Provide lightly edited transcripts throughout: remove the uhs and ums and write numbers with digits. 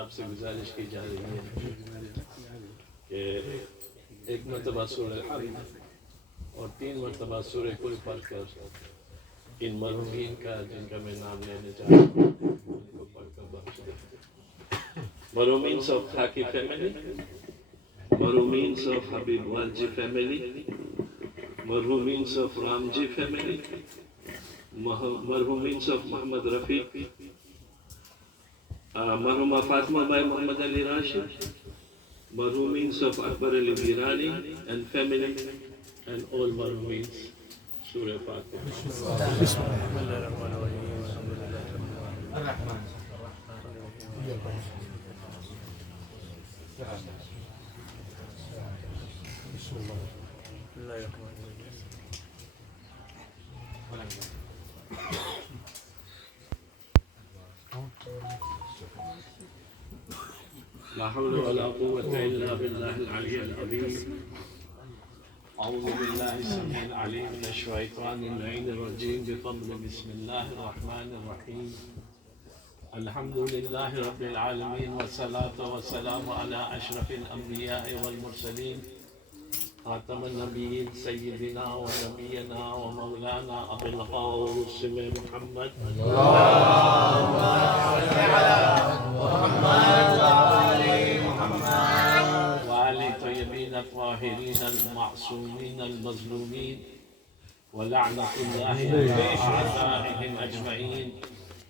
آپ سے گزارش کی جا رہی ہے کہ ایک مرتبہ سورہ حمد اور 3 مرتبہ سورہ کل پڑھ کر ان مرحومین کا جن کا میں نام لینے جا رہا ہوں ان کو پڑھ کر بخش دیں. مرحومینس آف خاکی فیملی, مرحومینس آف حبیب والجی فیملی, مرحومینس آف رامجی فیملی, مرحومینس آف محمد رفیق, مرحومہ فاطمہ بائی محمد علی راشد, مرحومینس of Akbar Ali Birani and family and all مرحومینس. سورہ فاتحہ. بسم الله الرحمن الرحيم الحمد لله رب العالمين بسم الله الرحمن الرحيم. لا حول ولا قوة إلا بالله العلي العظيم. أعوذ بالله السميع العليم من الشيطان اللعين الرجيم بفضل بسم الله الرحمن الرحيم. الحمد لله رب العالمين والصلاة والسلام على أشرف الأنبياء والمرسلين خاتم النبيين سيدنا ونبينا ومولانا أبي القاسم محمد اللهم صل على محمد وآل طيبين الطاهرين المعصومين المظلومين ولعنة الله على أعدائهم أجمعين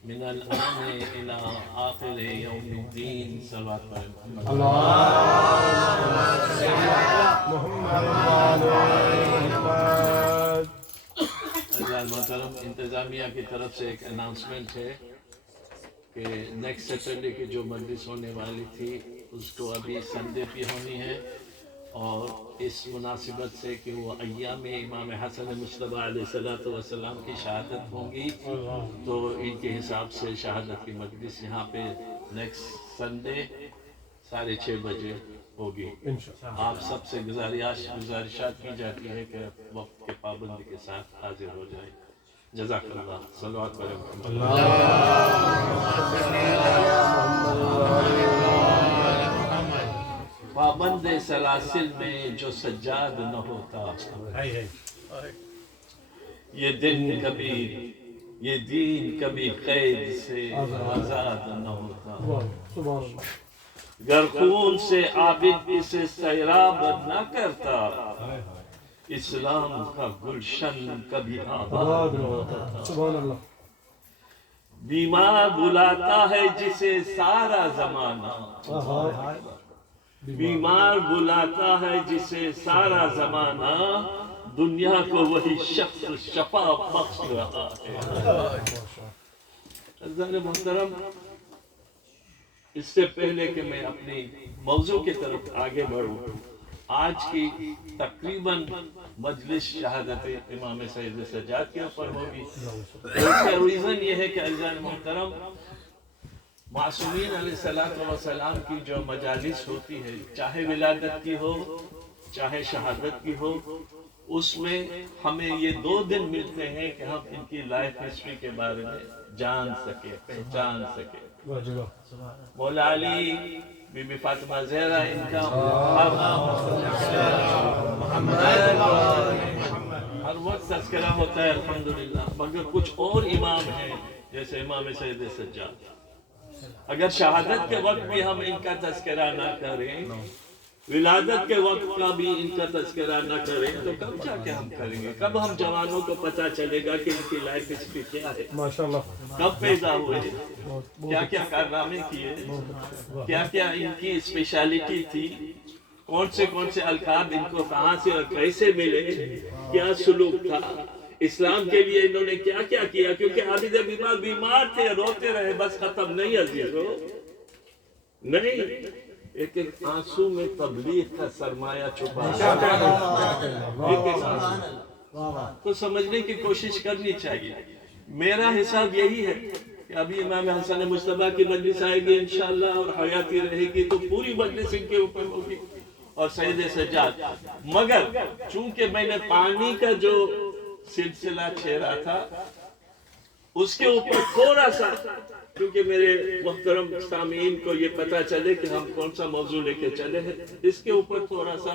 من الآن إلى آخر يوم الدين. صلوات محمد. اللهم صل على محمد. محترم انتظامیہ کی طرف سے ایک اناؤنسمنٹ ہے کہ نیکسٹ سیٹرڈے کی جو مجلس ہونے والی تھی اس کو ابھی سنڈے پہ ہونی ہے، اور اس مناسبت سے کہ وہ ایام امام حسن مصطفیٰ علیہ السلام کی شہادت ہوں گی، تو ان کے حساب سے شہادت کی مجلس یہاں پہ نیکسٹ سنڈے 6:30 بجے ہوگی. آپ سب سے گزارشات کی جاتی ہے کہ وقت کے پابندی کے ساتھ حاضر ہو جائیں. جزاک اللہ. صلوات علی محمد. پابند سلاسل میں جو سجاد نہ ہوتا، یہ دن کبھی، یہ دین کبھی قید سے آزاد نہ ہوتا. گر خون سے عابد اسے سیراب نہ کرتا، اسلام کا گلشن کبھی آباد نہ ہوتا. بیمار بلاتا ہے جسے سارا زمانہ، بیمار بلاتا ہے جسے سارا زمانہ، دنیا کو وہی شخص شفا بخش رہا ہے. عزیزان محترم، اس سے پہلے کہ میں اپنی موضوع کی طرف آگے بڑھوں، آج کی تقریباً مجلس شہادت امام سید سجاد کے اوپر ہوگی. اس کا ریزن یہ ہے کہ عزیزان محترم، معصومین علیہ السلام کی جو مجالس ہوتی ہے، چاہے ولادت کی ہو چاہے شہادت کی ہو، اس میں ہمیں یہ 2 دن ملتے ہیں کہ ہم ان کی لائف ہسٹری کے بارے میں جان سکے، پہچان سکے. مولا علی، بی بی فاطمہ زہرا، ان کا ہر وقت تذکرہ ہوتا ہے الحمدللہ، مگر کچھ اور امام ہیں جیسے امام سید سجاد. اگر شہادت کے وقت بھی ہم ان کا تذکرہ نہ کریں، ولادت کے وقت کا بھی ان کا تذکرہ نہ کریں، تو کب جا کے ہم کریں گے؟ کب ہم جوانوں کو پتہ چلے گا کہ ان کی لائف ہسٹری کیا ہے، کب پیدا ہوئے، کیا کیا کارنامے کیے، کیا کیا ان کی اسپیشلٹی تھی، کون سے القاب ان کو کہاں سے اور کیسے ملے، کیا سلوک تھا، اسلام کے لیے انہوں نے کیا کیا کیا. کیونکہ عابد بیمار تھے، روتے رہے، بس ختم نہیں عزیزو، نہیں. ایک آنسو میں تبلیغ کا سرمایہ چھپا ہے. تو سمجھنے کی کوشش کرنی چاہیے. میرا حساب یہی ہے کہ ابھی امام حسن مصطفیٰ کی مجلس آئے گی انشاءاللہ اور حیاتی رہے گی تو پوری مجلس ان کے اوپر ہوگی اور سید سجاد. مگر چونکہ میں نے پانی کا جو سلسلہ چھیڑا تھا اس کے اوپر تھوڑا سا کیونکہ میرے محترم سامعین کو یہ پتا چلے کہ ہم کون سا موضوع لے کے چلے ہیں، اس کے اوپر تھوڑا سا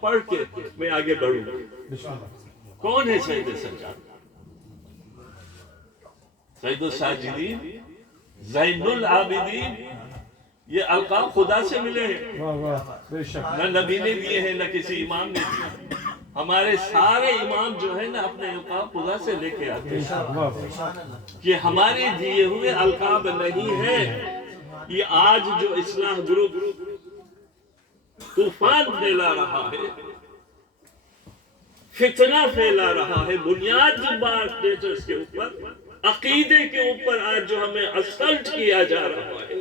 پڑھ کے میں آگے بڑھوں گا۔ کون ہے سید سجاد؟ سید الساجدین، زین العابدین، یہ القاب خدا سے ملے ہیں، نہ نبی نے دیے ہیں نہ کسی امام نے دیے۔ ہمارے سارے امام جو ہے نا اپنے القاب خدا سے لے کے آتے ہیں، یہ ہمارے دیے ہوئے القاب نہیں ہے۔ یہ آج جو اصلاح گروپ طوفان پھیلا رہا ہے، فتنہ پھیلا رہا ہے، بنیاد بات ڈیٹرز کے اوپر، عقیدے کے اوپر آج جو ہمیں اسلٹ کیا جا رہا ہے،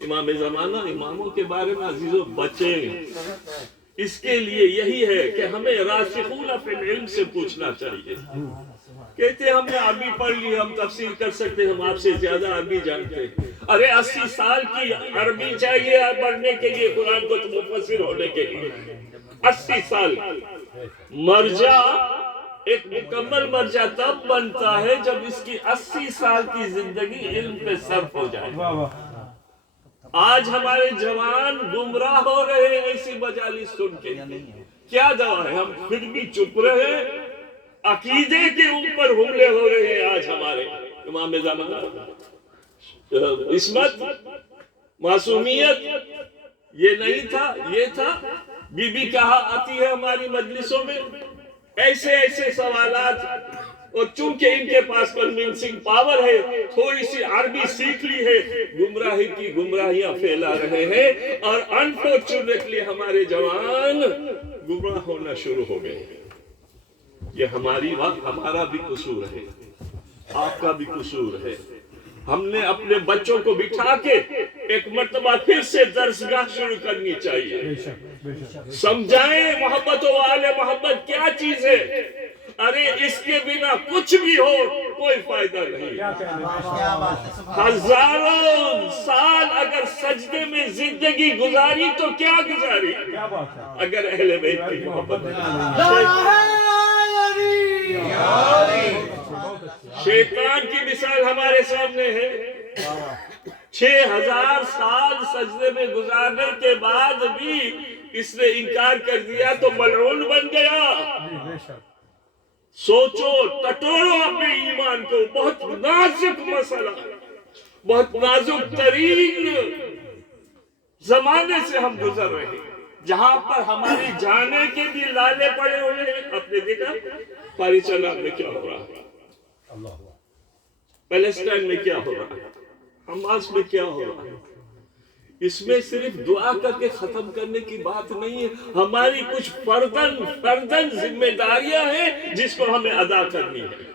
امام زمانہ اماموں کے بارے میں عزیزوں بچیں۔ اس کے لیے یہی ہے کہ ہمیں راسخون فی العلم سے پوچھنا چاہیے۔ کہتے ہیں ہم نے عربی پڑھ لی، ہم تفسیر کر سکتے ہیں، ہم آپ سے زیادہ عربی جانتے ہیں۔ ارے 80 سال کی عربی چاہیے پڑھنے کے لیے، قرآن کو مفسر ہونے کے لیے 80 سال۔ مرجع ایک مکمل مرجع تب بنتا ہے جب اس کی 80 سال کی زندگی علم پہ صرف ہو جائے۔ آج ہمارے جوان گمراہ ہو رہے ہیں ایسی مجالس سن کے، کیا دوا ہے؟ ہم پھر بھی چپ رہے، عقیدے کے اوپر حملے ہو رہے ہیں آج ہمارے۔ امام زمانہ عصمت، معصومیت یہ نہیں تھا، یہ تھا۔ بی بی کہا آتی ہے ہماری مجلسوں میں ایسے ایسے سوالات، اور چونکہ ان کے پاس کنونسنگ پاور ہے، تھوڑی سی عربی سیکھ لی ہے، گمراہی کی گمراہیاں پھیلا رہے ہیں، اور انفارچونیٹلی ہمارے جوان گمراہ ہونا شروع ہو گئے۔ یہ ہمارا بھی قصور ہے، آپ کا بھی قصور ہے۔ ہم نے اپنے بچوں کو بٹھا کے ایک مرتبہ پھر سے درسگاہ شروع کرنی چاہیے، سمجھائیں محبت و آل محبت کیا چیز ہے۔ ارے اس کے بنا کچھ بھی ہو کوئی فائدہ نہیں۔ ہزاروں سال اگر سجدے میں زندگی گزاری تو کیا گزاری اگر اہل بیت کی محبت شیطان کی مثال ہمارے سامنے ہے۔ 6000 سال سجدے میں گزارنے کے بعد بھی اس نے انکار کر دیا تو ملعون بن گیا۔ سوچو، ٹٹولو اپنے ایمان کو۔ بہت نازک مسئلہ، بہت نازک ترین زمانے سے ہم گزر رہے ہیں، جہاں پر ہماری جانے کے بھی لالے پڑے ہوئے ہیں۔ آپ نے دیکھا پاکستان میں کیا ہو رہا ہے، پیلسٹائن میں کیا ہو رہا ہے، حماس میں کیا ہو رہا ہے۔ اس میں صرف دعا کر کے ختم کرنے کی بات نہیں ہے، ہماری کچھ فردن ذمہ داریاں ہیں جس کو ہمیں ادا کرنی ہے۔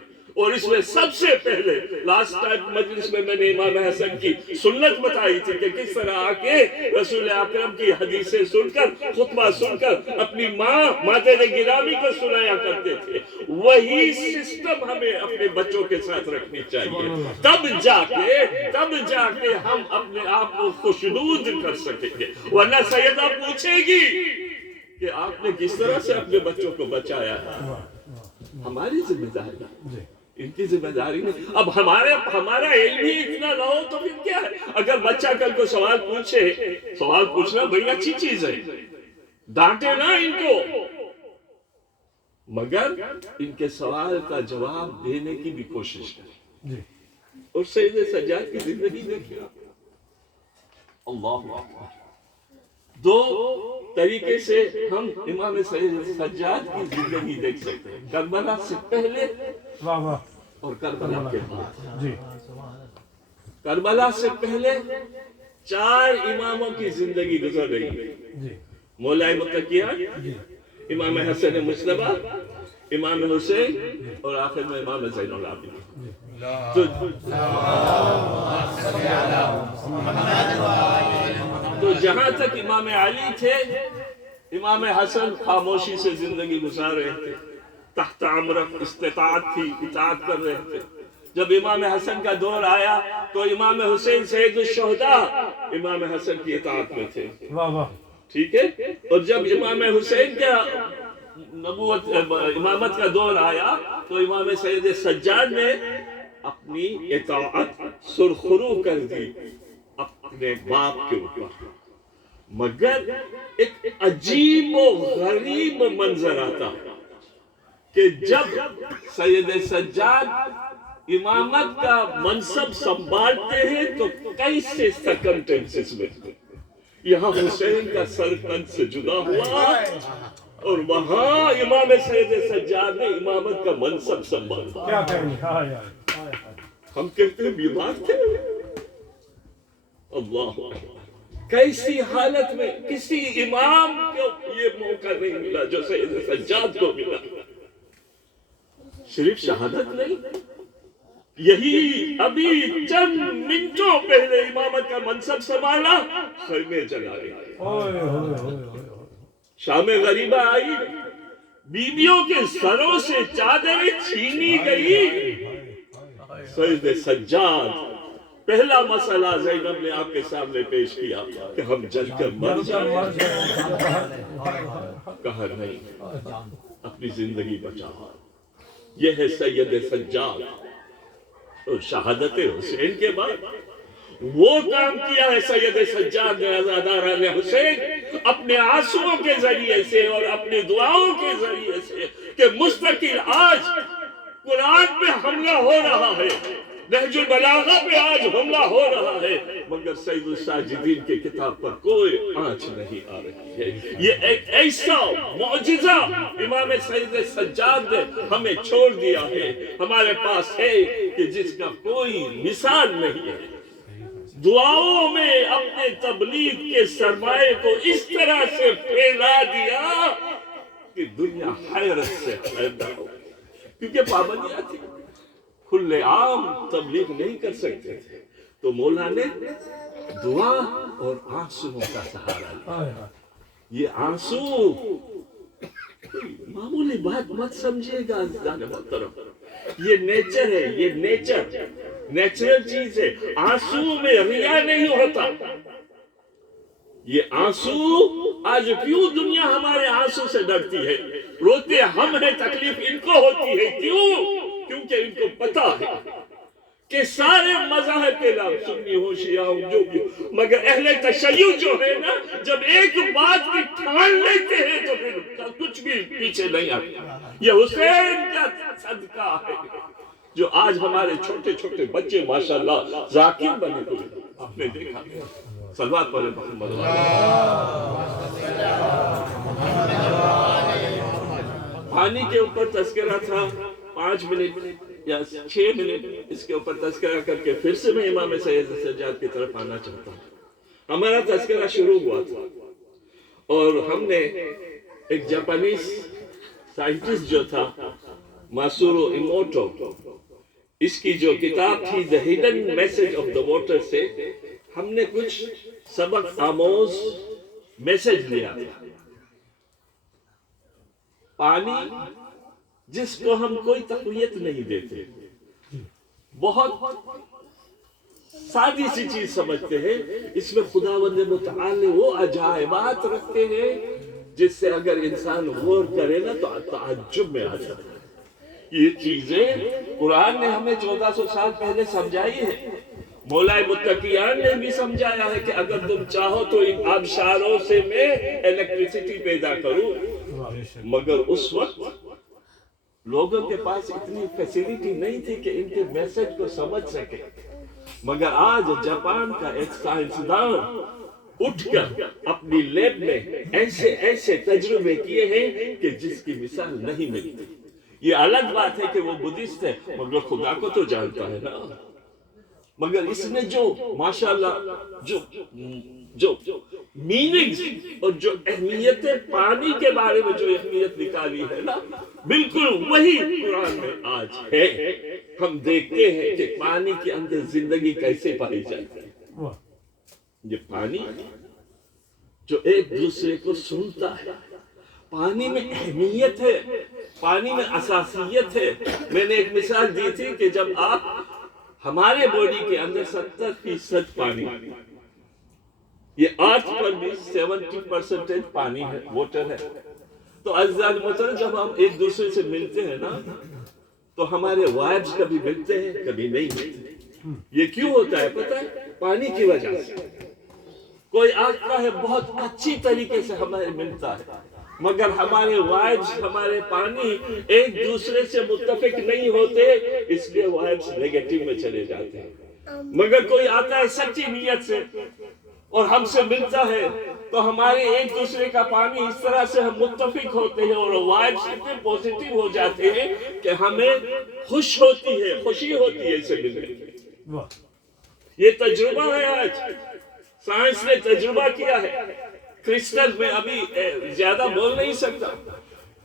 اور اس میں سب سے پہلے لاسٹ ٹائم مجلس میں میں نے امام حسن کی سنت بتائی تھی کہ کس طرح آ کے رسول اکرم کی حدیثیں سن کر، خطبہ سن کر اپنی مادر گرامی کو سنایا کرتے تھے۔ وہی سسٹم ہمیں اپنے بچوں کے ساتھ رکھنی چاہیے، تب جا کے ہم اپنے آپ کو خوشنود کر سکیں گے۔ ورنہ سیدہ پوچھے گی کہ آپ نے کس طرح سے اپنے بچوں کو بچایا ہے۔ ہماری ذمہ داری، ان کی ذمہ داری نہیں۔ اب ہمارا علم ہی اتنا نہ ہو تو پھر کیا ہے؟ اگر بچہ کل کو سوال پوچھے، سوال پوچھنا بڑی اچھی چیز ہے، ڈانٹے نہ ان کو، مگر ان کے سوال کا جواب دینے کی بھی کوشش کریں۔ اور سید سجاد کی زندگی دیکھیں، اللہ اکبر۔ دو طریقے سے ہم امام سید سجاد کی زندگی دیکھ سکتے ہیں، کربلا سے پہلے اور کربلا کے بعد۔ کربلا سے پہلے 4 اماموں کی زندگی گزر رہی ہے، مولا متقیہ، امام حسن مجتبی، امام حسین، اور آخر میں امام زین العابدین۔ تو جہاں تک امام علی تھے، امام حسن خاموشی سے زندگی گزار رہے تھے، تحت امر استطاعت تھی، اطاعت کر رہے تھے۔ جب امام حسن کا دور آیا تو امام حسین سید الشہداء امام حسن کی اطاعت میں تھے، ٹھیک ہے۔ اور جب امام حسین کا نبوت امامت کا دور آیا تو امام سید سجاد نے اپنی اطاعت سرخرو کر دی اپنے باپ کے اوپر، مگر ایک عجیب و غریب منظر آتا کہ جب سید سجاد امامت کا منصب سنبھالتے ہیں تو کیسے سرکمسٹنسز میں یہاں حسین کا سر تن سے جدا ہوا اور وہاں امام سید سجاد نے امامت کا منصب سنبھالا۔ ہم کہتے ہیں بیمار تھے، اللہ کیسی حالت میں کسی امام کو یہ موقع نہیں ملا جو سید سجاد کو ملا، صرف شہادت نہیں، یہی ابھی چند منٹوں پہلے امامت کا منصب سنبھالا، خیمے جلا گیا، شام غریبہ آئی، بیویوں کے سروں سے چادریں چھینی گئی، سید سجاد پہلا مسئلہ زینب نے آپ کے سامنے پیش کیا کہ ہم جل کر مر جائیں، کہا نہیں، اپنی زندگی بچاؤ۔ یہ ہے سید سجاد۔ تو شہادت حسین کے بعد وہ کام کیا ہے سید سجاد نے عزاداران حسین اپنے آنسوؤں کے ذریعے سے اور اپنی دعاؤں کے ذریعے سے کہ مستقل آج قرآن پہ حملہ ہو رہا ہے، نہج البلاغہ پہ آج حملہ ہو رہا ہے، مگر سید الساجدین کی کتاب پر کوئی آنچ نہیں آ رہی ہے۔ یہ ایک ایسا معجزہ امام سید سجاد نے ہمیں چھوڑ دیا ہے، ہمارے پاس ہے کہ جس کا کوئی مثال نہیں ہے۔ دعاؤں میں اپنے تبلیغ کے سرمائے کو اس طرح سے پھیلا دیا کہ دنیا حیرت سے پیدا ہو، کیونکہ پابندیاں تھی، کھلے عام تبلیغ نہیں کر سکتے تھے، تو مولا نے دعا اور آنسوؤں کا سہارا لیا۔ یہ آنسو معمولی بات مت سمجھے گا عزیزان محترم، یہ نیچر ہے، یہ نیچرل چیز ہے۔ آنسو میں ریا نہیں ہوتا۔ یہ آنسو آج کیوں دنیا ہمارے آنسو سے ڈرتی ہے؟ روتے ہم ہیں، تکلیف ان کو ہوتی ہے، کیوں؟ کیونکہ ان کو پتا ہے کہ سارے مذاہب کے لوگ سنی ہو شیعہ ہو جو بھی، مگر اہل تشیع جو ہے نا، جب ایک بات کی ٹھان لیتے ہیں تو پھر کچھ بھی پیچھے نہیں آتا۔ یہ حسین کا صدقہ ہے جو آج ہمارے چھوٹے چھوٹے بچے ماشاءاللہ ذاکر بنے ہوئے، آپ نے دیکھا۔ صلوات پڑھیں محمد۔ پانی کے اوپر تذکرہ تھا، 5 منٹ یا 6 منٹ اس کے اوپر تذکرہ کر کے پھر سے میں امام سید سجاد کی طرف آنا چاہتا ہوں۔ ہمارا تذکرہ شروع ہوا تھا اور ہم نے ایک جاپانیز سائنٹسٹ جو تھا ماسورو ایموٹو، اس کی جو کتاب تھی The Hidden Message of the Water سے ہم نے کچھ سبق آموز میسج لیا تھا۔ پانی جس کو ہم کوئی تقویت نہیں دیتے، بہت سادی سی چیز سمجھتے ہیں، اس میں خداوند متعال وہ عجائبات رکھتے ہیں جس سے اگر انسان غور کرے نا تو تعجب میں آ جاتا ہے۔ یہ چیزیں قرآن نے ہمیں 1400 سال پہلے سمجھائی ہے، مولا متقیان نے بھی سمجھایا ہے کہ اگر تم چاہو تو ان آبشاروں سے میں الیکٹریسٹی پیدا کروں، مگر اس وقت لوگوں کے پاس اتنی فیسیلیٹی نہیں تھی کہ ان کے میسج کو سمجھ سکے، مگر آج جاپان کا ایک سائنسدان اٹھ کر اپنی لیب میں ایسے تجربے کیے ہیں کہ جس کی مثال نہیں ملتی۔ یہ الگ بات ہے کہ وہ بدھسٹ ہے مگر خدا کو تو جانتا ہے نا، مگر اس نے جو ماشاءاللہ جو میننگز اور جو اہمیت پانی کے بارے میں جو اہمیت نکالی ہے نا، بالکل وہی قرآن میں آج ہے۔ ہم دیکھتے ہیں کہ پانی کے اندر زندگی کیسے پائی جاتی ہے۔ یہ پانی جو ایک دوسرے کو سنتا ہے، پانی میں اہمیت ہے، پانی میں اساسیت ہے۔ میں نے ایک مثال دی تھی کہ جب آپ ہمارے باڈی کے اندر 70% پانی، یہ ارتھ پر بھی 70% پانی ہے، واٹر ہے، تو عزیزان محترم جب ہم ایک دوسرے سے ملتے ہیں نا تو ہمارے وائبس کبھی ملتے ہیں کبھی نہیں ملتے. یہ کیوں ہوتا ہے پتہ ہے؟ پانی کی وجہ سے. کوئی آتا ہے بہت اچھی طریقے سے ہمیں ملتا ہے مگر ہمارے وائبس ہمارے پانی ایک دوسرے سے متفق نہیں ہوتے اس لیے وائبس نیگیٹو میں چلے جاتے ہیں. مگر کوئی آتا ہے سچی نیت سے اور ہم سے ملتا ہے تو ہمارے ایک دوسرے کا پانی اس طرح سے ہم متفق ہوتے ہیں اور وائبس اتنے پوزیٹیو ہو جاتے ہیں کہ ہمیں خوشی ہوتی ہے اسے ملنے کی. یہ تجربہ ہے. آج سائنس نے تجربہ کیا ہے. کرسٹل میں ابھی زیادہ بول نہیں سکتا.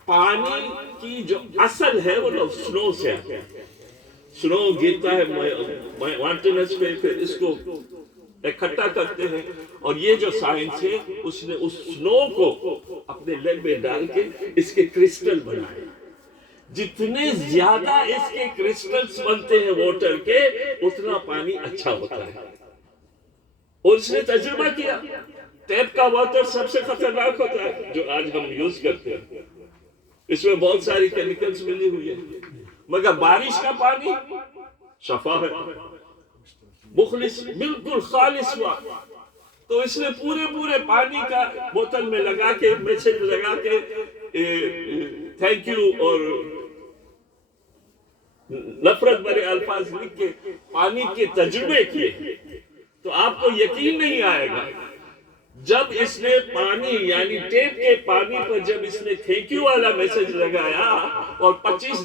پانی کی جو اصل ہے وہ سنو سے آتا ہے. سنو گرتا ہے ماؤنٹینز پہ پھر اس کو اکٹھا کرتے ہیں اور یہ جو سائنس ہے اس نے اس سنو کو اپنے لیب میں ڈال کے اس کے کرسٹل بنائے. جتنے زیادہ اس کے کرسٹلز بنتے ہیں واٹر کے اتنا پانی اچھا ہوتا ہے. اور اس نے تجربہ کیا ٹیپ کا واٹر سب سے خطرناک ہوتا ہے جو آج ہم یوز کرتے ہیں. اس میں بہت ساری کیمیکلز ملی ہوئی ہیں مگر بارش کا پانی شفاف ہے مخلص بالکل خالص ہوا. تو اس نے پورے پانی کا بوتل میں لگا کے میسج لگا کے تھینک یو اور نفرت بھرے الفاظ لکھ کے پانی کے تجربے کیے. تو آپ کو یقین نہیں آئے گا جب اس نے پانی یعنی ٹیپ کے پانی پر جب اس نے تھینک یو والا میسج لگایا اور 25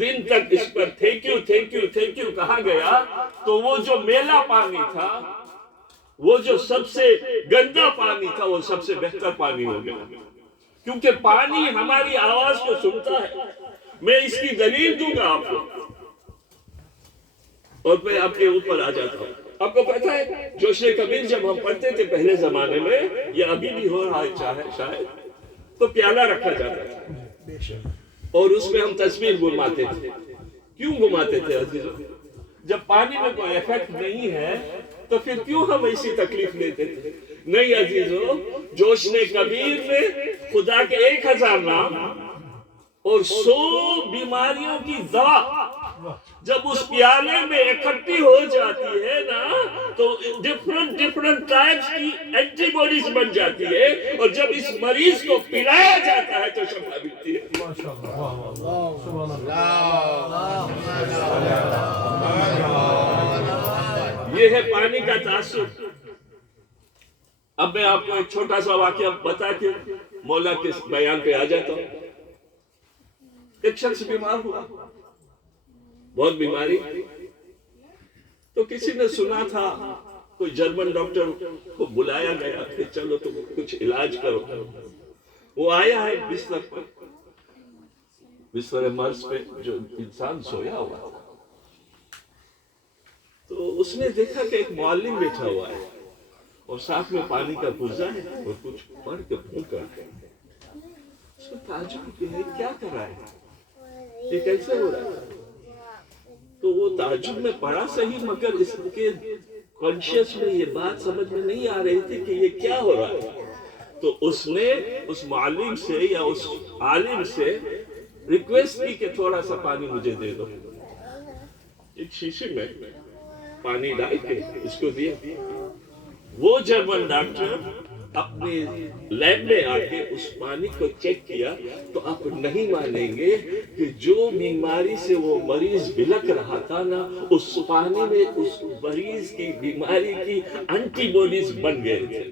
دن تک اس پر تھینک یو کہا گیا تو وہ جو میلا پانی تھا وہ جو سب سے گندا پانی تھا وہ سب سے بہتر پانی ہو گیا. کیونکہ پانی ہماری آواز کو سنتا ہے. میں اس کی دلیل دوں گا آپ کو اور میں آپ کے اوپر آ جاتا ہوں. آپ کو پتا ہے جوشن کبیر جب ہم پڑھتے تھے پہلے زمانے میں یا ابھی بھی ہو رہا ہے شاید تو پیالہ رکھا جاتا تھا اور اس میں ہم تصویر گھماتے تھے. کیوں گھماتے تھے عزیزوں؟ جب پانی میں کوئی ایفیکٹ نہیں ہے تو پھر کیوں ہم ایسی تکلیف لیتے تھے؟ نہیں عزیزوں، جوشن کبیر میں خدا کے 1000 نام اور 100 بیماریوں کی دوا جب اس پیالے میں اکٹھی ہو جاتی ہے نا تو ڈفرنٹ ٹائپس کی اینٹی باڈیز بن جاتی ہے اور جب اس مریض کو پلایا جاتا ہے تو شفا ملتی ہے. یہ ہے پانی کا تاثر. اب میں آپ کو ایک چھوٹا سا واقعہ بتا کے مولا کے بیان پہ آ جاتا ہوں. ایک شخص بیمار ہوا بہت بیماری تو کسی نے سنا تھا کوئی جرمن ڈاکٹر کو بلایا گیا کہ چلو تم کچھ علاج کرو. وہ آیا ہے بستر مرض پہ جو انسان سویا ہوا تھا تو اس نے دیکھا کہ ایک معلم بیٹھا ہوا ہے اور ساتھ میں پانی کا کوزہ ہے اور کچھ پڑھ کے پھونک رہا ہے. اس کو تعجب کیا ہے کیا کر رہا ہے یہ کیسے ہو رہا ہے. تو وہ تعجب میں پڑا صحیح مگر اس کے کانشیس میں یہ بات سمجھ میں نہیں آ رہی تھی کہ یہ کیا ہو رہا ہے. تو اس نے اس معلم سے یا اس عالم سے ریکویسٹ کی کہ تھوڑا سا پانی مجھے دے دو. ایک شیشے میں پانی ڈال کے اس کو دیا. وہ جرمن ڈاکٹر اپنے لیب میں آ کے اس پانی کو چیک کیا تو آپ نہیں مانیں گے کہ جو بیماری سے وہ مریض بلک رہا تھا نا اس پانی میں اس مریض کی بیماری کی اینٹی باڈیز بن گئے تھے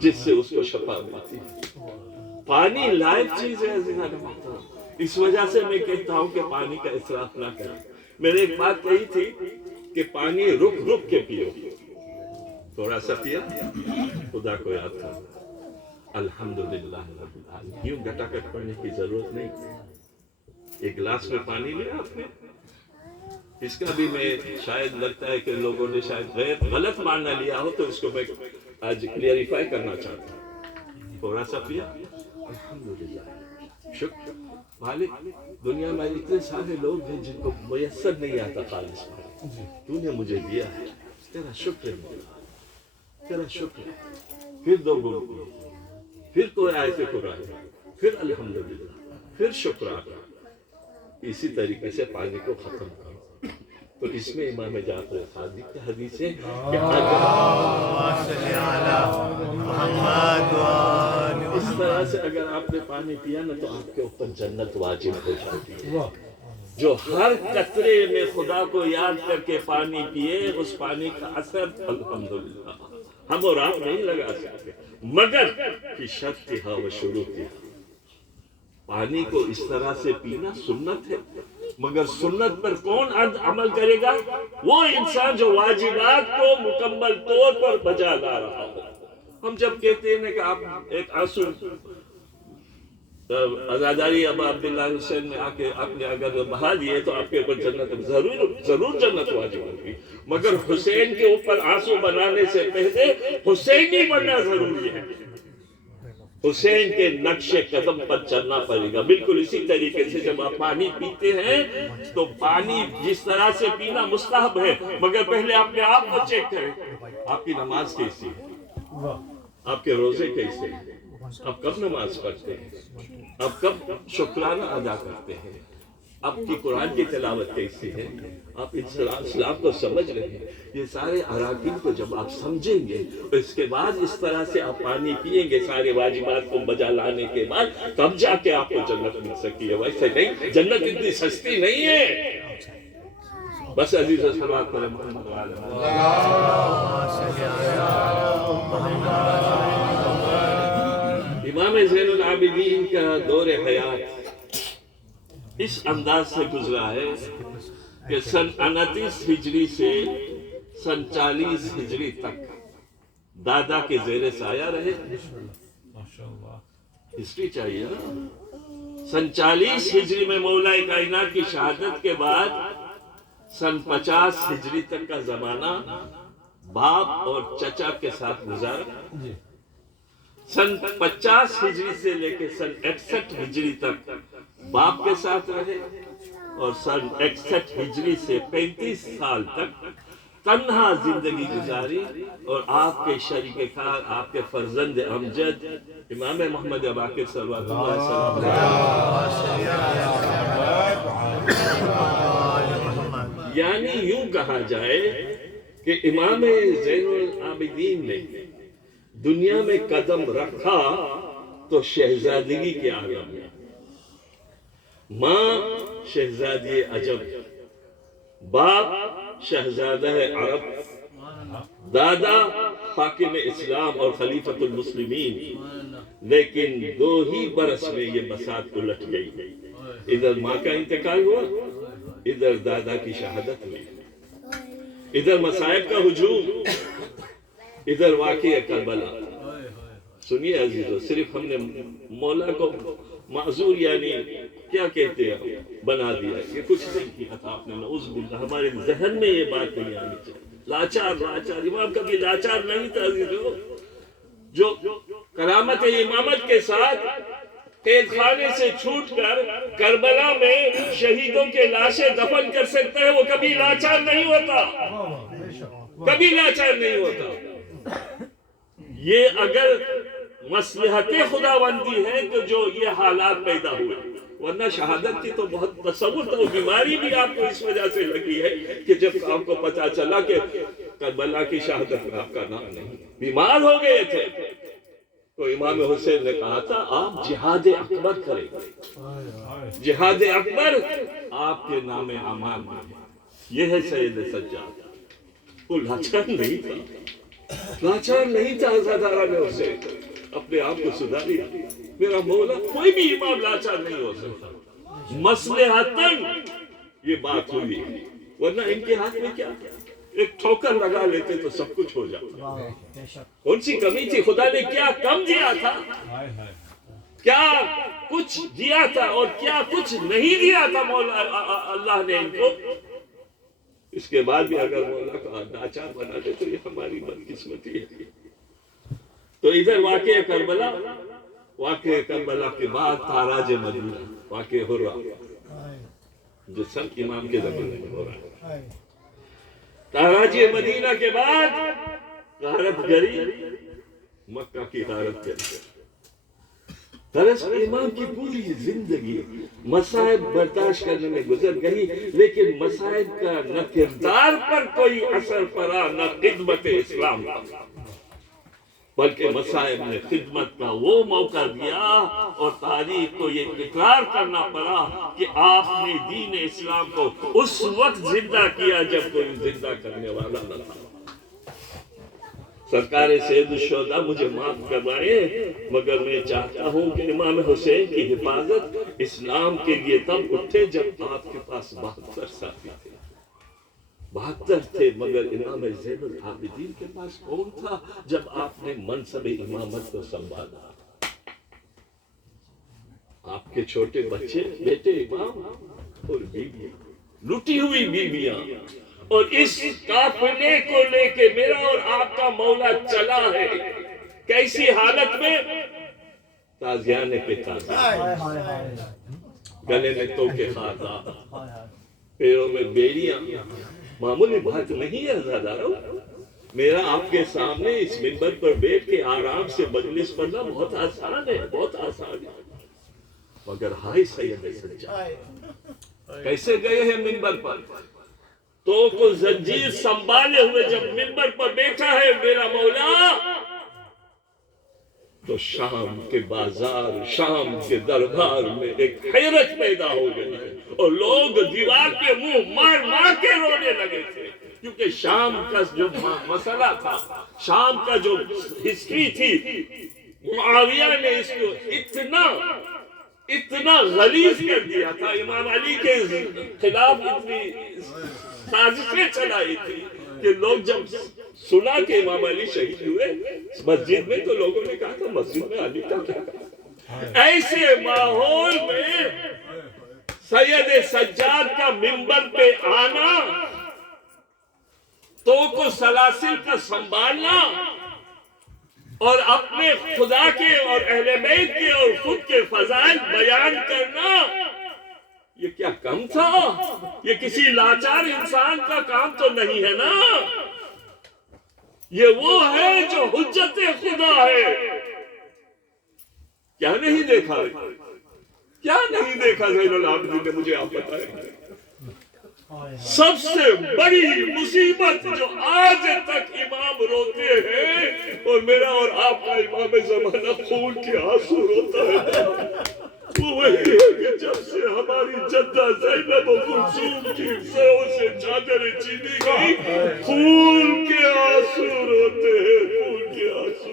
جس سے اس کو شفا ملتی. پانی لائف چیز ہے عزیزان. اس وجہ سے میں کہتا ہوں کہ پانی کا اسراف نہ کریں. میں نے ایک بات کہی تھی کہ پانی رک کے پیو. تھوڑا سا پیا خدا کو یاد کرو. الحمدللہ رب العالمین. یوں گٹا کٹ پڑھنے کی ضرورت نہیں. ایک گلاس میں پانی لیا آپ نے. اس کا بھی میں شاید لگتا ہے کہ لوگوں نے شاید غلط ماننا لیا ہو تو اس کو میں آج کلیئریفائی کرنا چاہتا ہوں. تھوڑا سا پیا الحمدللہ شکر مالک. دنیا میں اتنے سارے لوگ ہیں جن کو میسر نہیں آتا خالص پانی. تو نے مجھے دیا ہے تیرا شکر ہے. تیرا شکر ہے. پھر 2 گھونٹ پھر کوئی آیت قرآن پھر الحمدللہ پھر شکر. اسی طریقے سے پانی کو ختم کرو. تو اس میں امام جعفر صادق کی حدیث ہے کہ اس طرح سے اگر آپ نے پانی پیا نا تو آپ کے اوپر جنت واجب ہو جاتی ہے. جو ہر قطرے میں خدا کو یاد کر کے پانی پیے اس پانی کا اثر الحمدللہ ہم اور آپ نہیں لگا سکتے، مگر کی شرط تھا وہ شروع کیا. پانی کو اس طرح سے پینا سنت ہے، مگر سنت پر کون عمل کرے گا؟ وہ انسان جو واجبات کو مکمل طور پر بجا لا رہا ہو. ہم جب کہتے ہیں کہ آپ ایک آنسو عزاداری ابا عبداللہ حسین میں آ کے آپ نے اگر بہا دیے تو آپ کے اوپر جنت ضرور جنت واجب ہوگی، مگر حسین کے اوپر آنسو بنانے سے پہلے حسینی بننا ضروری ہے. حسین کے نقش قدم پر چلنا پڑے گا. بالکل اسی طریقے سے جب آپ پانی پیتے ہیں تو پانی جس طرح سے پینا مستحب ہے، مگر پہلے اپنے آپ کو چیک کریں. آپ کی نماز کیسی ہے؟ آپ کے روزے کیسے ہیں؟ آپ کب نماز پڑھتے ہیں؟ آپ کب شکرانہ ادا کرتے ہیں؟ آپ کی قرآن کی تلاوت کیسی ہے؟ آپ اسلام کو سمجھ رہے ہیں؟ یہ سارے اراکین کو جب آپ سمجھیں گے تو اس کے بعد اس طرح سے آپ پانی پیئیں گے سارے واجبات کو بجا لانے کے بعد، تب جا کے آپ کو جنت مل سکتی ہے. ویسے نہیں، جنت اتنی سستی نہیں ہے. بس عزیز و سلوات پر محمد امام زین العابدین کا دور حیات اس انداز سے گزرا ہے کہ سن 29 ہجری سے سن 40 ہجری تک دادا کے زیر سایہ رہے. ہسٹری چاہیے نا. سن 40 ہجری میں مولا کائنات کی شہادت کے بعد سن 50 ہجری تک کا زمانہ باپ اور چچا کے ساتھ گزارا. سن 50 ہجری سے لے کے سن 61 ہجری تک باپ کے ساتھ رہے، اور سن 61 ہجری سے 35 سال تک تنہا زندگی گزاری. اور آپ کے شریک کار، آپ کے فرزند امجد امام محمد باقر صلوات اللہ علیہ، یعنی یوں کہا جائے کہ امام زین العابدین نے دنیا میں قدم رکھا تو شہزادگی کے عالم میں. ماں شہزادی عجم، باپ شہزادہ عرب، دادا حاکم اسلام اور خلیفۃ المسلمین. لیکن 2 ہی برس میں یہ بساط الٹ گئی. ادھر ماں کا انتقال ہوا، ادھر دادا کی شہادت ہوئی. ادھر مصائب کا ہجوم، ادھر واقعہ کربلا. سنیے عزیزو، صرف ہم نے مولا کو معذور یعنی کیا کہتے ہیں بنا دیا، یہ کچھ نہیں کیا تھا آپ نے. نعوذ باللہ، ہمارے ذہن میں یہ بات نہیں آنی چاہیے. لاچار امام کبھی لاچار نہیں تھا عزیزو. جو کرامت امامت کے ساتھ قید خانے سے چھوٹ کر کربلا میں شہیدوں کے لاشیں دفن کر سکتا ہے، وہ کبھی لاچار نہیں ہوتا، کبھی لاچار نہیں ہوتا. یہ اگر مصلحت خداوندی ہے کہ جو یہ حالات پیدا ہوئے، ورنہ شہادت کی تو بہت تصور تھا. بیماری بھی آپ کو اس وجہ سے لگی ہے کہ جب آپ کو پتا چلا کہ کربلا کی شہادت میں آپ کا نام نہیں، بیمار ہو گئے تھے، تو امام حسین نے کہا تھا آپ جہاد اکبر کریں. جہاد اکبر آپ کے نام اعمال میں ہے. یہ ہے سید سجاد. وہ لاچار نہیں تھا، لاچار نہیں تھا. عزادارہ نے اسے اپنے آپ کو سدھاریا. میرا مولا، کوئی بھی امام لاچار نہیں ہو سکتا. مصلحتاً یہ بات ہوئی، ورنہ ان کے ہاتھ میں کیا تھا؟ ایک ٹھوکر لگا لیتے تو سب کچھ ہو جاتا. کون سی کمی تھی؟ خدا نے کیا کم دیا تھا؟ کیا کچھ دیا تھا اور کیا کچھ نہیں دیا تھا مولا اللہ نے ان کو؟ اس کے بعد بھی اگر مولا کو لاچار بنا دے تو یہ ہماری بدقسمتی ہے. تو ادھر واقعہ کربلا، واقعہ کربلا کے بعد تاراج مدینہ واقع ہو رہا، جو سب امام کے زمانے میں ہو رہا ہے. تاراج مدینہ کے بعد غارت گری، مکہ کی غارت گری. درس امام کی پوری زندگی مصائب برداشت کرنے میں گزر گئی، لیکن مصائب کا نہ کردار پر کوئی اثر پڑا نہ خدمت اسلام پر، بلکہ مصائب نے خدمت کا وہ موقع دیا اور تاریخ کو یہ اقرار کرنا پڑا کہ آپ نے دین اسلام کو اس وقت زندہ کیا جب کوئی زندہ کرنے والا نہ تھا۔ سرکار سید الشہداء مجھے معاف کروائیں، مگر میں چاہتا ہوں کہ امام حسین کی حفاظت اسلام کے لیے تب اٹھے جب آپ کے پاس 72 ساتھی تھے، 72 تھے، مگر امام زین العابدین کے پاس کون تھا جب آپ نے منصب امامت کو سنبھالا؟ آپ کے چھوٹے بچے، بیٹے امام اور بیویاں، لٹی ہوئی بیویاں، اور اس قافلے کو لے کے میرا اور آپ کا مولا چلا ہے، کیسی حالت میں؟ تازیانے پہ تازیانے، گلے میں توکے خاردار، پیروں میں بیڑیاں، معمولی بات نہیں ہے عزادارو۔ میرا آپ کے سامنے اس منبر پر بیٹھ کے آرام سے مجلس پڑھنا بہت آسان ہے، بہت آسان ہے، مگر ہائے سید سجاد کیسے گئے ہیں منبر پر؟ تو کو زنجیر سنبھالے ہوئے جب منبر پر بیٹھا ہے میرا مولا، تو شام کے بازار، شام کے دربار میں ایک حیرت پیدا ہو گئی ہے، اور لوگ دیوار پہ منہ مار مار کے رونے لگے تھے، کیونکہ شام کا جو مسئلہ تھا، شام کا جو ہسٹری تھی، معاویہ نے اس کو اتنا غلیظ کر دیا تھا، امام علی کے خلاف اتنی سازشیں چلائی تھی کہ لوگ جب سنا کہ امام علی شہید ہوئے مسجد میں، تو لوگوں نے کہا تھا مسجد میں علی کا کیا؟ ایسے ماحول میں سید سجاد کا منبر پہ آنا، تو کو سلاسل کا سنبھالنا، اور اپنے خدا کے اور اہل بیت کے اور خود کے فضائل بیان کرنا، یہ کیا کم تھا؟ یہ کسی لاچار انسان کا کام تو نہیں ہے نا، یہ وہ ہے جو حجت خدا ہے۔ کیا نہیں دیکھا؟ کیا نہیں دیکھا زین العابدین نے؟ مجھے آپ بتائیں، سب سے بڑی مصیبت جو آج تک امام روتے ہیں، اور میرا اور آپ کا امام زمانہ خون کے آنسو روتا ہے، وہ وہی ہے کہ جب سے ہماری جدہ زینب و کلثوم کی سروں سے چادریں چھینی گئی، خون کے آنسو روتے ہیں، خون کے آنسو۔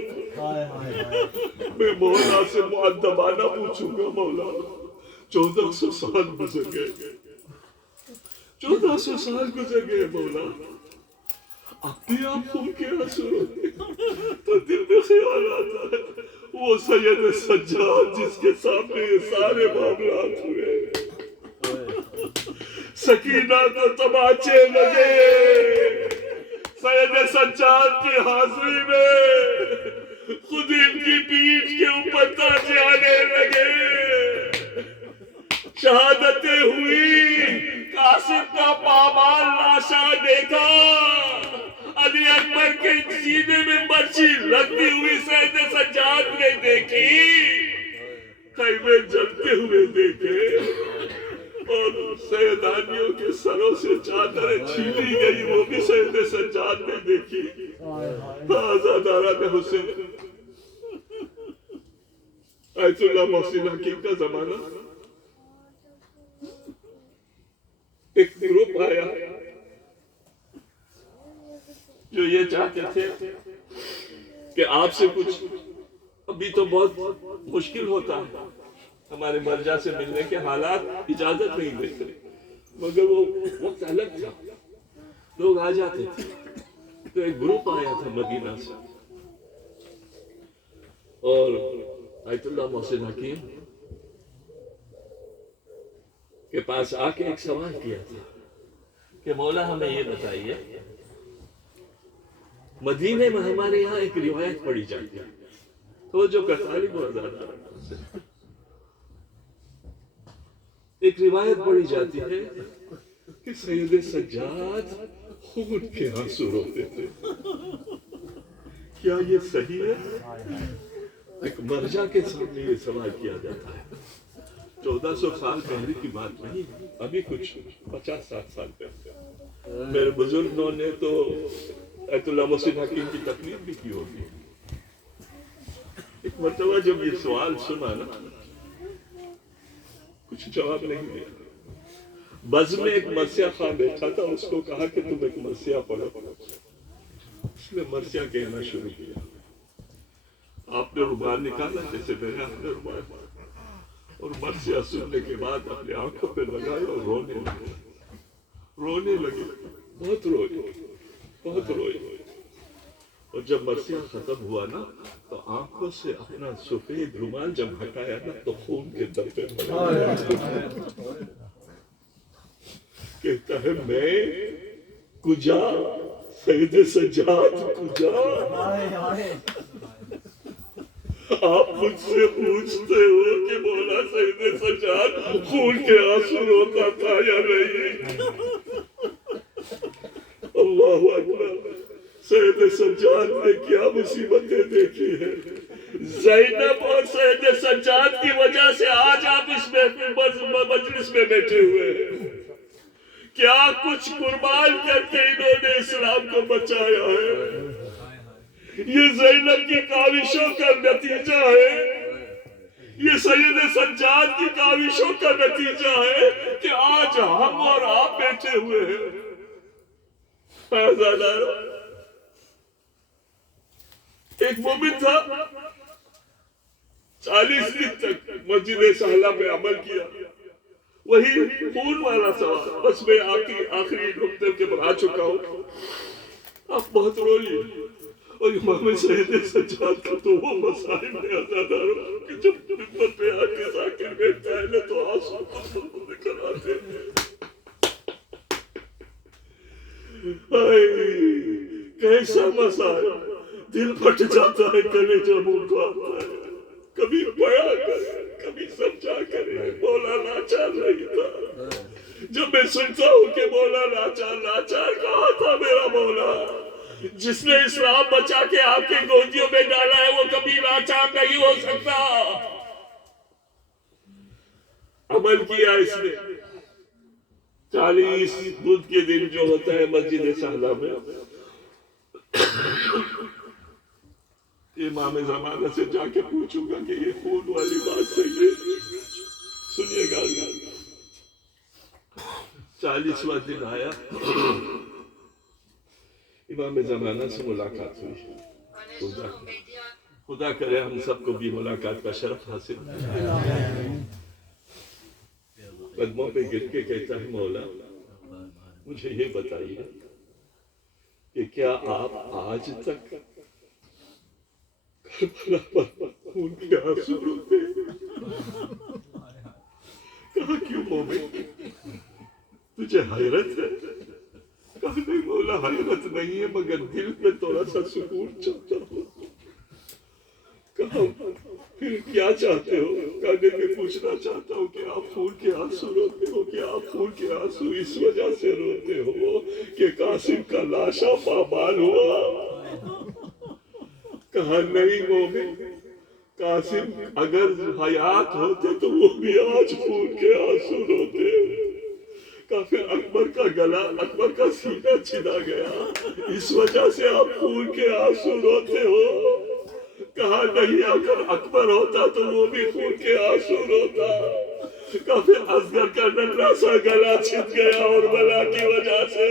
میں مولا سے مؤدبانہ پوچھوں گا، مولا 1400 سال گزر گئے، 1400 سال گزر گئے مولا، اب بھی آپ خون کے آنسو روتے ہیں، تو دل میں خیال آتا ہے وہ سید سجاد جس کے سامنے یہ سارے معاملات ہوئے، سکینہ کو تماچے لگے، سید سجاد کی حاضری میں خود ان کی پیٹھ کے اوپر تاجے آنے لگے، شہادتیں ہوئی، قاسم کا پامال لاشا دیکھا، علی اکبر کے سینے میں مرچی لگتی ہوئی سید سجاد نے دیکھی، خیمے جلتے ہوئے دیکھے، اور سیدانیوں کے سروں سے چادریں چھینی گئی، وہ بھی سید سجاد نے دیکھی۔ عزاداران حسین، آیت اللہ محسن حکیم کا زمانہ، ایک گروپ آیا جو یہ چاہتے تھے کہ آپ سے کچھ، ابھی تو بہت مشکل ہوتا ہے، ہمارے مرجع سے ملنے کے حالات اجازت نہیں دیتے، مگر وہ وقت الگ تھا، لوگ آ جاتے تھے۔ تو ایک گروپ آیا تھا مدینہ سے، اور آیت اللہ محسن حکیم کے پاس آ کے ایک سوال کیا تھا کہ مولا ہمیں یہ بتائیے، مدینے میں ہمارے یہاں ایک روایت پڑھی جاتی ہے، تو جو کرتالی بہت زیادہ، ایک روایت پڑھی جاتی ہے کہ سید سجاد خون کے آنسو روتے تھے، کیا یہ صحیح ہے؟ ایک مرجع کے سامنے یہ سوال کیا جاتا ہے. 1400 سال پہلے کی بات نہیں، ابھی کچھ 50-60 سال پہلے میرے بزرگوں نے تو ایت اللہ محسن حکیم کی تقریر بھی کی ہوگی. ایک مرتبہ جب یہ سوال سنا نا، کچھ جواب نہیں دیا. بز میں ایک مرثیہ خواہ بیٹھا تھا، اس کو کہا کہ تم ایک مرثیہ پڑھو. اس نے مرثیہ کہنا شروع کیا. آپ نے رومال نکالا جیسے میرے ہاتھ نے رومال، اور مرثیہ سننے کے بعد اپنے آنکھوں پہ لگایا اور رونے لگے. بہت روئے. اور جب مرثیہ ختم ہوا نا تو آنکھوں سے اپنا سفید رومال جب ہٹایا نا تو خون کے دبے پڑے. کہتا ہے میں کجا سید سجاد کجا. آپ مجھ سے پوچھتے ہو کہ مولا سید سجاد خون کے آنسو روتا تھا یا نہیں؟ اللہ اکبر. سید سجاد نے کیا مصیبتیں دیکھی ہیں. زینب اور سید سجاد کی وجہ سے آج آپ اس مجلس میں بیٹھے ہوئے ہیں. کیا کچھ قربان کر کے انہوں نے اسلام کو بچایا ہے. یہ زینب کی کاوشوں کا نتیجہ ہے، یہ سید سجاد کی کاوشوں کا نتیجہ ہے کہ آج ہم اور آپ بیٹھے ہوئے ہیں. ایک مومن تھا، 40 دن تک مسجد سہلہ پہ عمل کیا. وہی خون والا سوال. بس میں آخری نقطے کے بعد آ چکا ہوں. آپ بہت روئیے. اور امام سید سجاد کا تو وہ مسائل ہے عزاداروں کہ جب ممبر پہ آ کے ذاکر بیٹھتا ہے نا تو آنسو کو نکل آتے ہیں. کیسا مسائل، دل پھٹ جاتا ہے، کلیجہ منہ کو آتا ہے. کبھی پڑھا کرے، کبھی سمجھا کرے. مولا لاچار نہیں تھا. جب میں سنتا ہوں کہ مولا لاچار کہا تھا میرا مولا. جس نے اسلام بچا کے آپ کی گودیوں میں ڈالا ہے وہ کبھی لاچار نہیں ہو سکتا. عمل کیا اس نے. 40 بدھ کے دن جو ہوتا ہے مسجد سہلہ میں، امام زمانہ سے جا کے پوچھوں گا کہ یہ خون والی بات صحیح ہے. سنیے گا. 40واں دن آیا، امام زمانہ سے ملاقات ہوئی. خدا کرے ہم سب کو بھی ملاقات کا شرف حاصل. قدموں پہ گر کے کہتا ہے مولا مجھے یہ بتائیے کہ کیا آپ آج تک کربلا پر خون کے آنسو روتے ہیں؟ کہا کیوں مومن تجھے حیرت ہے؟ کہا نہیں مولا حیرت نہیں ہے مگر دل میں تھوڑا سا سکون چلتا ہو. کہا پھر کیا چاہتے ہو؟ کہنے کے پوچھنا چاہتا ہوں کہ آپ خون کے آنسو روتے ہو کہ آپ خون کے آنسو اس وجہ سے روتے ہو کہ قاسم کا لاشا پامال ہوا. کہا نہیں مومن، قاسم اگر حیات ہوتے تو وہ بھی آج خون کے آنسو روتے. کہا پھر اکبر کا گلا، اکبر کا سینہ چھنا گیا، اس وجہ سے آپ خون کے آنسو روتے ہو. کہا نہیں اگر اکبر ہوتا تو وہ بھی خون کے آنسو روتا. کہا پھر اصغر کا ننھا سا گلا چھن گیا اور بلا کی وجہ سے،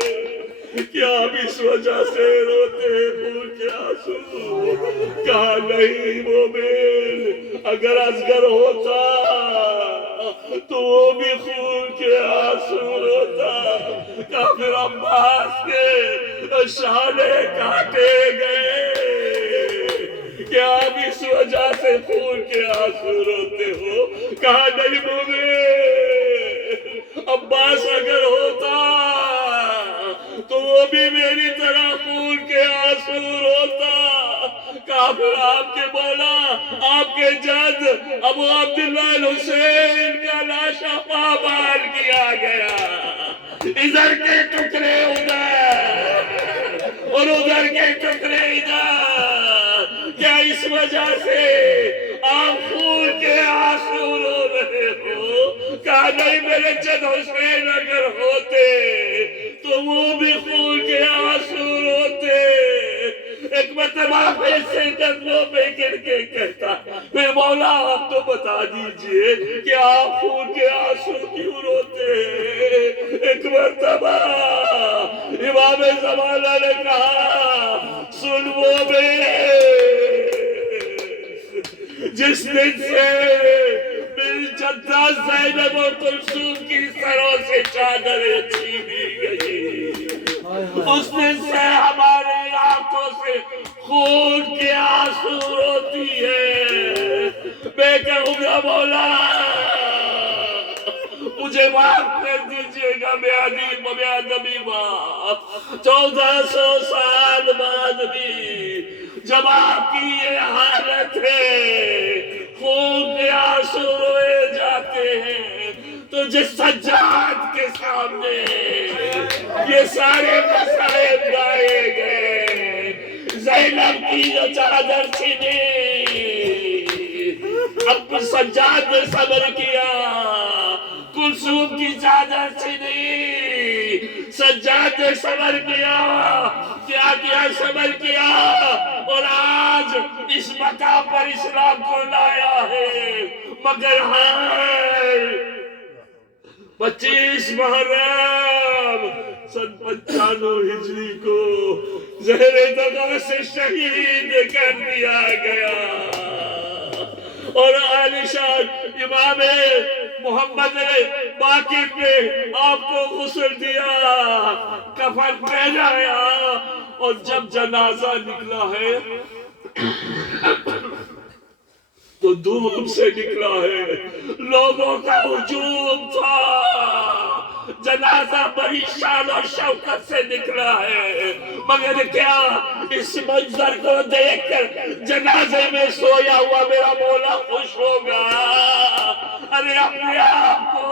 کیا آپ اس وجہ سے روتے ہیں خون کے آنسو؟ کہا نہیں مومن، اگر اصغر ہوتا تو وہ بھی خون کے آنسو روتا. کہا پھر عباس کے شانے کاٹے گئے، کیا آپ اس وجہ سے خون کے آنسو روتے ہو؟ کہا نہیں مومن، عباس اگر ہوتا تو وہ بھی میری طرح خون کے آنسو روتا. کہا پھر آپ کے مولا، آپ کے جد ابو عبداللہ الحسین کا لاشا پامال کیا گیا. ادھر کے ٹکڑے ادھر اور ادھر کے ٹکڑے ادھر. کیا اس وجہ سے آپ خون کے آنسو رو رہے ہو؟ کہا نہیں، میرے جد حسین اگر ہوتے تو وہ بھی خون کے آنسو روتے۔ ایک مرتبہ پھر سے قدموں پہ گر کے کہتا، پھر مولا آپ تو بتا دیجئے کہ آپ خون کے آنسو کیوں روتے ہیں؟ ایک مرتبہ امام زمانہ نے کہا، سن وہ جس دن سے میری جدہ زینب و کلثوم کی سروں سے چادریں چھینی گئی، اس دن سے ہمارے آنکھوں سے خون کے آنسو روتی ہے۔ میں کہوں گا مولا مجھے معاف کر دیجئے گا، میں آدمی باپ 1400 سال بعد بھی جب آپ کی یہ حالت ہے، خون کے آنسو روئے جاتے ہیں، تو جس سجاد کے سامنے یہ سارے مسائب گائے گئے، زینب کی جو چادر چھینی، اب سجاد نے صبر کیا، کلثوم کی چادر چھینی، سجاد نے صبر کیا، کیا صبر کیا، اور آج اس مقام پر اسلام کو لایا ہے۔ مگر ہائے 25 محرم سن 95 ہجری کو زہر دغا سے شہید کر دیا گیا، اور عالیشان امام محمد باقر نے آپ کو غسل دیا، کفن پہنایا، اور جب جنازہ نکلا ہے تو دھوپ سے نکلا ہے، لوگوں کا ہجوم تھا، جنازہ بڑی شان اور شوکت سے نکلا ہے، مگر کیا اس منظر کو دیکھ کر جنازے میں سویا ہوا میرا مولا خوش ہوگا؟ ارے اپنے آپ کو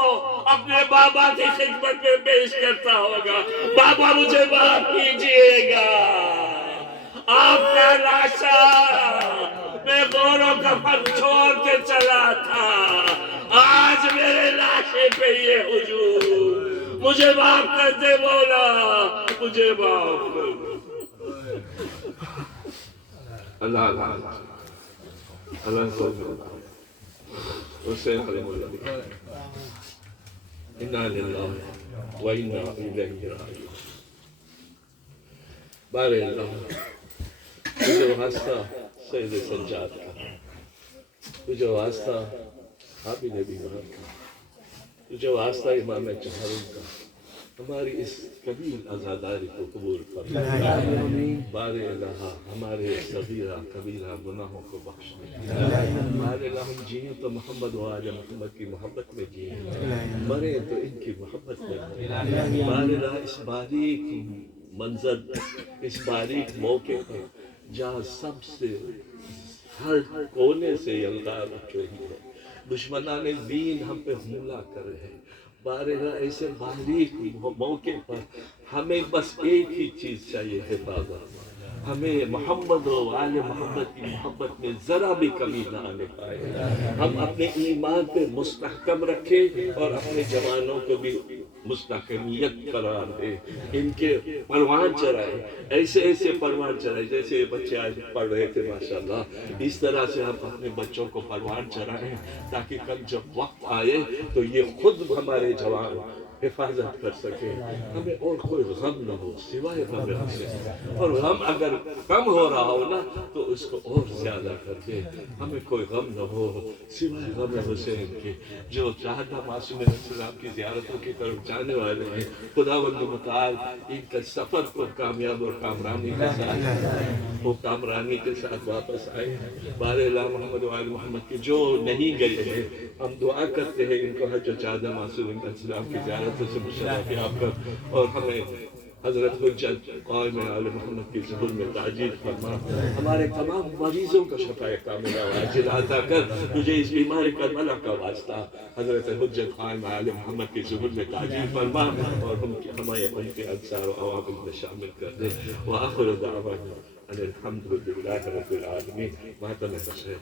اپنے بابا کی خدمت میں پیش کرتا ہوگا، بابا مجھے معاف کیجئے گا، آپ کا لاشا میں غور و کفن چھوڑ کے چلا تھا، آج میرے لاشے پہ یہ ہجوم، مجھے معاف کر دے مولا، مجھے معاف کر دے۔ اللہ حسین علیہ السلام، انا للہ و انا الیہ راجعون۔ بار اللہ جو واسطہ سید سجاد کا، جو واسطہ عابد بیمار کا، جو واسطہ امام چہارم کا، ہماری اس کبیر عزاداری کو قبول فرما۔ بار الہ ہمارے صغیرہ کبیرہ گناہوں کو بخش دے۔ بار الہ ہم جئیں تو محمد و آل محمد کی محبت میں جئیں، مریں تو ان کی محبت میں مریں۔ بار الہ اس باریک منظر، اس باریک موقع پر جہاں سب سے ہر کونے سے یلغار اٹھ رہی ہے، دشمنان دین ہم پہ حملہ کر رہے ہیں، بارہا ایسے باریک موقع پر ہمیں بس ایک ہی چیز چاہیے، حفاظت۔ ہمیں محمد و آل محمد کی محبت میں ذرا بھی کمی نہ آنے پائے، ہم اپنے ایمان پہ مستحکم رکھیں اور اپنے جوانوں کو بھی مستحکمیت قرار دیں، ان کے پروان چرائیں، ایسے ایسے پروان چرائیں جیسے یہ بچے آج پڑھ رہے تھے ماشاءاللہ، اس طرح سے ہم اپنے بچوں کو پروان چرائیں تاکہ کل جب وقت آئے تو یہ خود ہمارے جوان حفاظت کر سکے، ہمیں اور کوئی غم نہ ہو سوائے غم حسین، اور غم اگر کم ہو رہا ہو نا تو اس کو اور زیادہ کر دے، ہمیں کوئی غم نہ ہو سوائے غم حسین کے۔ جو چاہتا معصوم علیہ السلام کی زیارتوں کی طرف جانے والے ہیں، خداوند متعال ان کا سفر کو کامیاب اور کامرانی کے ساتھ وہ کامرانی کے ساتھ واپس آئے۔ بار اللہ محمد و آل محمد کے جو نہیں گئے ہیں، ہم دعا کرتے ہیں ان کو حج و چادہ معصوم علیہ السلام کی زیارتوں سے مشرف یاب کر، اور ہمیں حضرت حجت قائم آل محمد کی ظہور میں تعجیل فرما، ہمارے تمام مریضوں کا شفاء کاملہ عاجل عطا کر، تجھے اس بیماری کربلا کا واسطہ حضرت حجت قائم آل محمد کی ظہور میں تعجیل فرما، اور ہمیں ان کے انصار و عوامل میں شامل کر دے۔ وآخر دعوانا الحمد لله رب العالمين. ماتنا الشيخ.